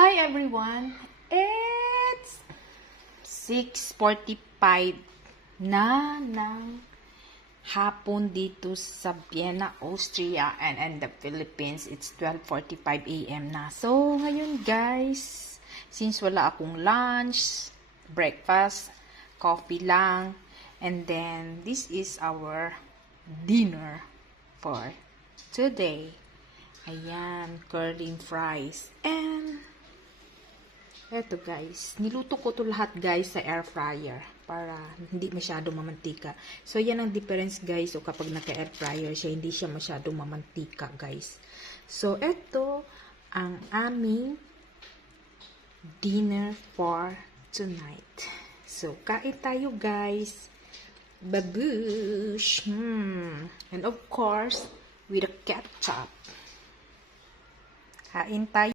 Hi everyone! It's 6:45 na ng hapon dito sa Vienna, Austria, and in the Philippines, it's 12:45 a.m. na. So, ngayon guys, since wala akong lunch, breakfast, coffee lang, and then this is our dinner for today. Ayan, curling fries. And eto guys, niluto ko to lahat guys sa air fryer para hindi masyadong mamantika. So yan ang difference guys. So kapag naka-air fryer siya, hindi siya masyadong mamantika guys. So eto ang aming dinner for tonight. So kain tayo guys. Babush! And of course, with a ketchup. Kain tayo.